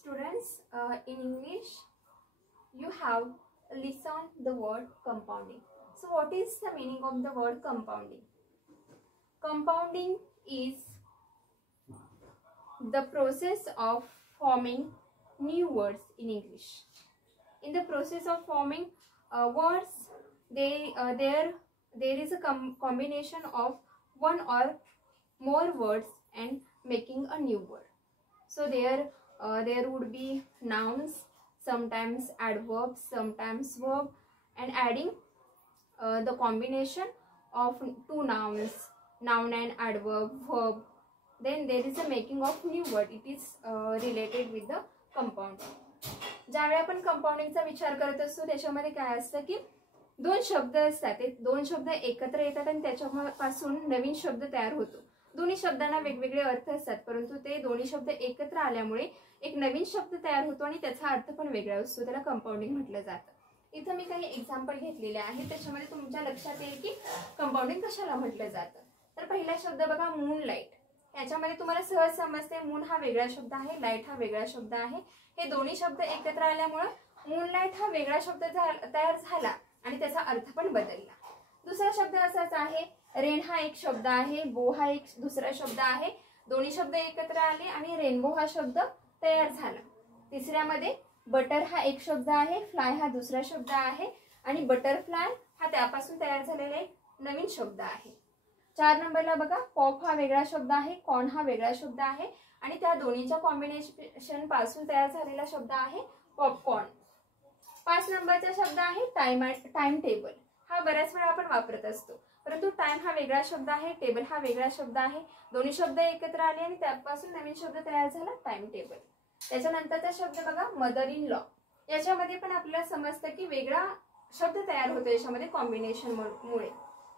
Students, in English, you have listened the word compounding. So, what is the meaning of the word compounding? Compounding is the process of forming new words in English. In the process of forming words, there is a combination of one or more words and making a new word. So there would be nouns, sometimes adverbs, sometimes verb, and adding the combination of two nouns, noun and adverb, verb. Then there is a making of new word. It is related with the compounding. ज्यावेळी आपण कंपाउंडिंगचा विचार करत असतो त्याच्यामध्ये काय असतं की दोन शब्द असतात, ते दोन शब्द एकत्र येतात आणि त्याच्यापासून नवीन शब्द तयार होतो. दोन्ही शब्दांना वेगवेगळे अर्थ असतात, परंतु ते दोन्ही शब्द एकत्र आल्यामुळे एक नवीन शब्द तयार होतो आणि त्याचा अर्थ पण वेगळा असतो. त्याला कंपाउंडिंग म्हटलं जातं. इथं मी काही एक्झाम्पल घेतलेले आहेत, त्याच्यामध्ये तुमच्या लक्षात येईल की कंपाउंडिंग कशाला म्हटलं जातं. तर पहिला शब्द बघा, मूनलाईट. याच्यामध्ये तुम्हाला सहज समजते, मून हा वेगळा शब्द आहे, लाईट हा वेगळा शब्द आहे. हे दोन्ही शब्द एकत्र आल्यामुळे मूनलाईट हा वेगळा शब्द तयार झाला आणि त्याचा अर्थ पण बदलला. दुसरा शब्द असाच आहे, रेन हा एक शब्द आहे, बो हा एक दुसरा शब्द आहे. दोन्ही शब्द एकत्र आले आणि रेनबो हा शब्द तयार झाला. तिसऱ्यामध्ये बटर हा एक शब्द आहे, फ्लाय हा दुसरा शब्द आहे आणि बटरफ्लाय हा त्यापासून तयार झालेला एक नवीन शब्द आहे. 4 नंबरला बघा, पॉप हा वेगळा शब्द आहे, कॉर्न हा वेगळा शब्द आहे आणि त्या दोन्हीच्या कॉम्बिनेशन पासून तयार झालेला शब्द आहे पॉपकॉर्न. 5 नंबरचा शब्द आहे टाइम टेबल. हा बऱ्याच वेळा आपण वापरत असतो, परंतु टाइम हा वेगळा शब्द आहे, टेबल हा वेगळा शब्द आहे. दोन्ही शब्द एकत्र आले आणि त्यापासून नवीन शब्द तयार झाला टाइम टेबल. त्याच्यानंतरचा शब्द बघा, मदर इन लॉ. याच्यामध्ये पण आपल्याला समजतं की वेगळा शब्द तयार होतो याच्यामध्ये कॉम्बिनेशन मुळे.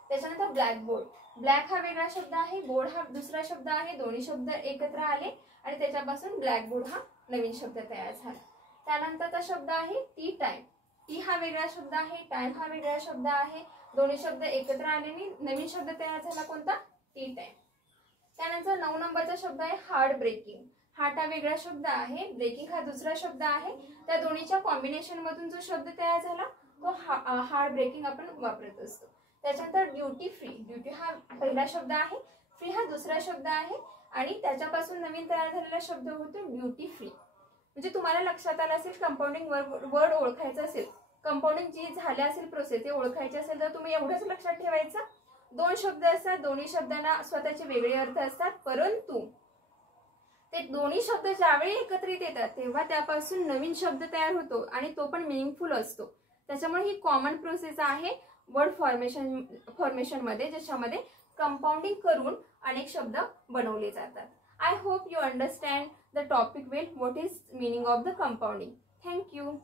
त्याच्यानंतर ब्लॅकबोर्ड. ब्लॅक हा वेगळा शब्द आहे, बोर्ड हा दुसरा शब्द आहे. दोन्ही शब्द एकत्र आले आणि त्याच्यापासून ब्लॅकबोर्ड हा नवीन शब्द तयार झाला. त्यानंतरचा शब्द आहे टी टाइम. टी हा वेगळा शब्द आहे, टाइम हा वेगळा शब्द आहे. दोन्ही शब्द एकत्र आल्याने नवीन शब्द तयार झाला, कोणता? T time. त्यानंतर 9 नंबरचा शब्द आहे हार्ट ब्रेकिंग. हार्ट हा वेगळा शब्द आहे, ब्रेकिंग हा दुसरा शब्द आहे. त्या दोन्हीच्या कॉम्बिनेशन मधून जो शब्द तयार झाला तो हार्ट ब्रेकिंग आपण वापरत असतो. त्याच्यानंतर ड्युटी फ्री. ड्युटी हा पहिला शब्द आहे, फ्री हा दुसरा शब्द आहे आणि त्याच्यापासून नवीन तयार झालेला शब्द होतो ड्युटी फ्री. म्हणजे तुम्हाला लक्षात आलं असेल, कंपाउंडिंग वर्ड ओळखायचं असेल, कंपाउंडिंग जी झाले असेल प्रोसेस ते ओळखायचे असेल तर तुम्ही एवढंच लक्षात ठेवायचं, दोन शब्द असतात, दोन्ही शब्दांना स्वतःचे वेगळे अर्थ असतात, परंतु ते दोन्ही शब्द ज्यावेळी एकत्रित येतात तेव्हा त्यापासून नवीन शब्द तयार होतो आणि तो पण मिनिंगफुल असतो. त्याच्यामुळे ही कॉमन प्रोसेस आहे वर्ड फॉर्मेशन मध्ये, ज्याच्यामध्ये कंपाउंडिंग करून अनेक शब्द बनवले जातात. I hope you understand the topic well, what is meaning of the compounding. Thank you.